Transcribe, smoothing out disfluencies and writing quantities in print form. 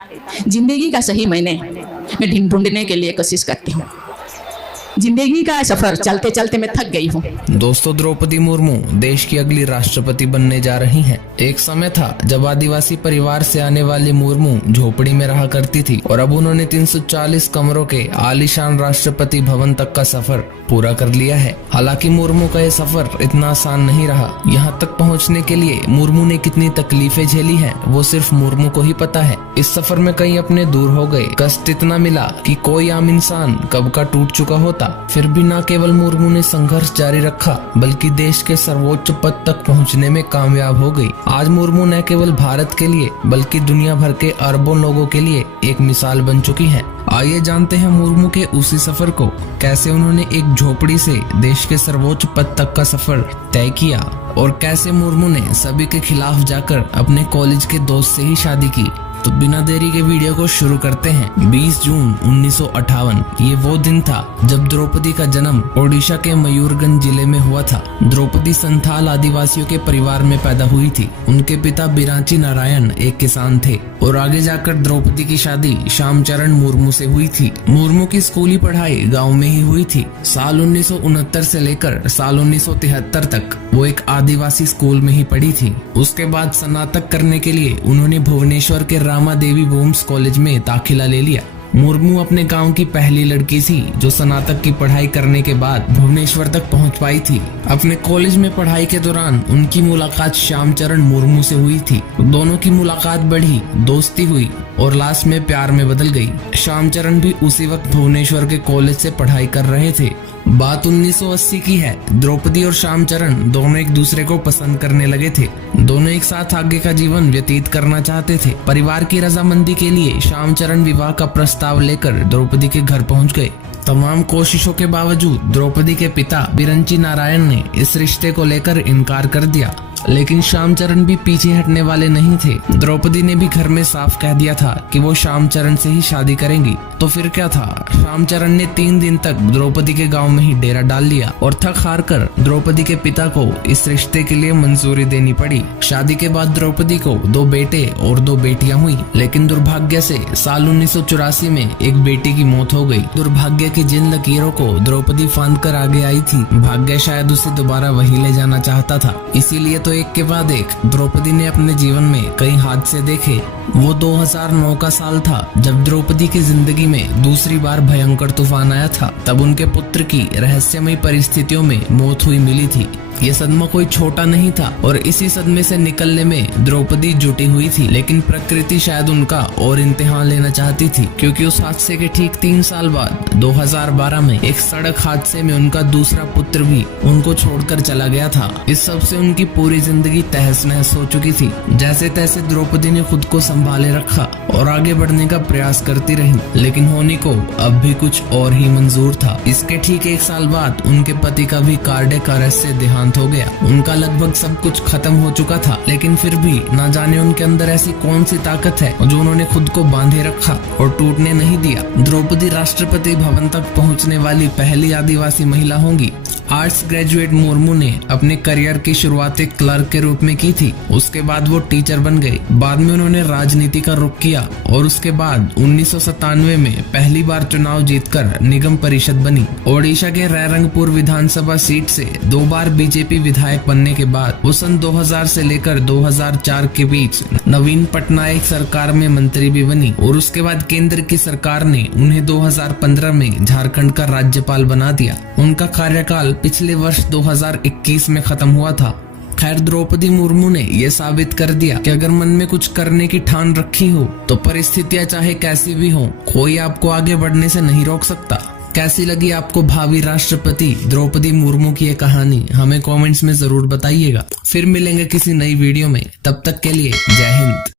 जिंदगी का सही मायने मैं ढूंढने के लिए कोशिश करती हूँ। जिंदगी का सफर चलते चलते मैं थक गई हूँ। दोस्तों, द्रौपदी मुर्मू देश की अगली राष्ट्रपति बनने जा रही हैं। एक समय था जब आदिवासी परिवार से आने वाली मुर्मू झोपड़ी में रहा करती थी और अब उन्होंने 340 कमरों के आलीशान राष्ट्रपति भवन तक का सफर पूरा कर लिया है। हालांकि मुर्मू का ये सफर इतना आसान नहीं रहा। यहाँ तक पहुँचने के लिए मुर्मू ने कितनी तकलीफें झेली हैं, वो सिर्फ मुर्मू को ही पता है। इस सफर में कई अपने दूर हो गए, कष्ट इतना मिला कि कोई आम इंसान कब का टूट चुका होता। फिर भी न केवल मुर्मू ने संघर्ष जारी रखा, बल्कि देश के सर्वोच्च पद तक पहुंचने में कामयाब हो गई। आज मुर्मू न केवल भारत के लिए बल्कि दुनिया भर के अरबों लोगों के लिए एक मिसाल बन चुकी हैं। आइए जानते हैं मुर्मू के उसी सफर को, कैसे उन्होंने एक झोपड़ी से देश के सर्वोच्च पद तक का सफर तय किया और कैसे मुर्मू ने सभी के खिलाफ जाकर अपने कॉलेज के दोस्त से ही शादी की। तो बिना देरी के वीडियो को शुरू करते हैं। 20 जून 1958 ये वो दिन था जब द्रौपदी का जन्म ओडिशा के मयूरगंज जिले में हुआ था। द्रौपदी संथाल आदिवासियों के परिवार में पैदा हुई थी। उनके पिता बिरांची नारायण एक किसान थे और आगे जाकर द्रौपदी की शादी श्यामचरण मुर्मू से हुई थी। मुर्मू की स्कूली पढ़ाई गाँव में ही हुई थी। साल 1969 से लेकर साल 1973 तक वो एक आदिवासी स्कूल में ही पढ़ी थी। उसके बाद स्नातक करने के लिए उन्होंने भुवनेश्वर के रामा देवी वुमेन्स कॉलेज में दाखिला ले लिया। मुर्मू अपने गांव की पहली लड़की थी जो स्नातक की पढ़ाई करने के बाद भुवनेश्वर तक पहुंच पाई थी। अपने कॉलेज में पढ़ाई के दौरान उनकी मुलाकात श्यामचरण मुर्मू से हुई थी। दोनों की मुलाकात बढ़ी, दोस्ती हुई और लास्ट में प्यार में बदल गई। श्यामचरण भी उसी वक्त भुवनेश्वर के कॉलेज से पढ़ाई कर रहे थे। बात 1980 की है। द्रौपदी और श्यामचरण दोनों एक दूसरे को पसंद करने लगे थे। दोनों एक साथ आगे का जीवन व्यतीत करना चाहते थे। परिवार की रजामंदी के लिए श्यामचरण विवाह का प्रस्ताव लेकर द्रौपदी के घर पहुंच गए। तमाम कोशिशों के बावजूद द्रौपदी के पिता बिरंची नारायण ने इस रिश्ते को लेकर इनकार कर दिया, लेकिन श्यामचरण भी पीछे हटने वाले नहीं थे। द्रौपदी ने भी घर में साफ कह दिया था कि वो श्यामचरण से ही शादी करेंगी। तो फिर क्या था, श्यामचरण ने 3 दिन तक द्रौपदी के गांव में ही डेरा डाल लिया और थक हार कर द्रौपदी के पिता को इस रिश्ते के लिए मंजूरी देनी पड़ी। शादी के बाद द्रौपदी को 2 बेटे और 2 बेटियां हुई, लेकिन दुर्भाग्य से साल 1984 में एक बेटी की मौत हो गई। दुर्भाग्य की जिन लकीरों को द्रौपदी फांद कर आगे आई थी, भाग्य शायद उसे दोबारा वही ले जाना चाहता था। इसीलिए तो एक के बाद एक द्रौपदी ने अपने जीवन में कई हादसे देखे। वो 2009 का साल था जब द्रौपदी की जिंदगी में दूसरी बार भयंकर तूफान आया था। तब उनके पुत्र की रहस्यमयी परिस्थितियों में मौत हुई मिली थी। ये सदमा कोई छोटा नहीं था और इसी सदमे से निकलने में द्रौपदी जुटी हुई थी, लेकिन प्रकृति शायद उनका और इम्तिहान लेना चाहती थी, क्योंकि उस हादसे के ठीक 3 साल बाद 2012 में एक सड़क हादसे में उनका दूसरा पुत्र भी उनको छोड़कर चला गया था। इस सब से उनकी पूरी जिंदगी तहस नहस हो चुकी थी। जैसे तैसे द्रौपदी ने खुद को संभाले रखा और आगे बढ़ने का प्रयास करती रही, लेकिन होने को अब भी कुछ और ही मंजूर था। इसके ठीक 1 साल बाद उनके पति का भी कार्डियक अरेस्ट से देहांत हो गया। उनका लगभग सब कुछ खत्म हो चुका था, लेकिन फिर भी ना जाने उनके अंदर ऐसी कौन सी ताकत है जो उन्होंने खुद को बांधे रखा और टूटने नहीं दिया। द्रौपदी राष्ट्रपति भवन तक पहुंचने वाली पहली आदिवासी महिला होंगी। आर्ट्स ग्रेजुएट मुर्मू ने अपने करियर की शुरुआत एक क्लर्क के रूप में की थी। उसके बाद वो टीचर बन गए। बाद में उन्होंने राजनीति का रुख किया और उसके बाद 1997 में पहली बार चुनाव जीतकर निगम परिषद बनी। ओडिशा के रायरंगपुर विधानसभा सीट से 2 बार बीजेपी विधायक बनने के बाद वो सन 2000 से लेकर 2004 के बीच नवीन पटनायक सरकार में मंत्री भी बनी और उसके बाद केंद्र की सरकार ने उन्हें 2015 में झारखंड का राज्यपाल बना दिया। उनका कार्यकाल पिछले वर्ष 2021 में खत्म हुआ था। खैर, द्रौपदी मुर्मू ने यह साबित कर दिया कि अगर मन में कुछ करने की ठान रखी हो तो परिस्थितियां चाहे कैसी भी हो, कोई आपको आगे बढ़ने से नहीं रोक सकता। कैसी लगी आपको भावी राष्ट्रपति द्रौपदी मुर्मू की ये कहानी, हमें कमेंट्स में जरूर बताइएगा। फिर मिलेंगे किसी नई वीडियो में, तब तक के लिए जय हिंद।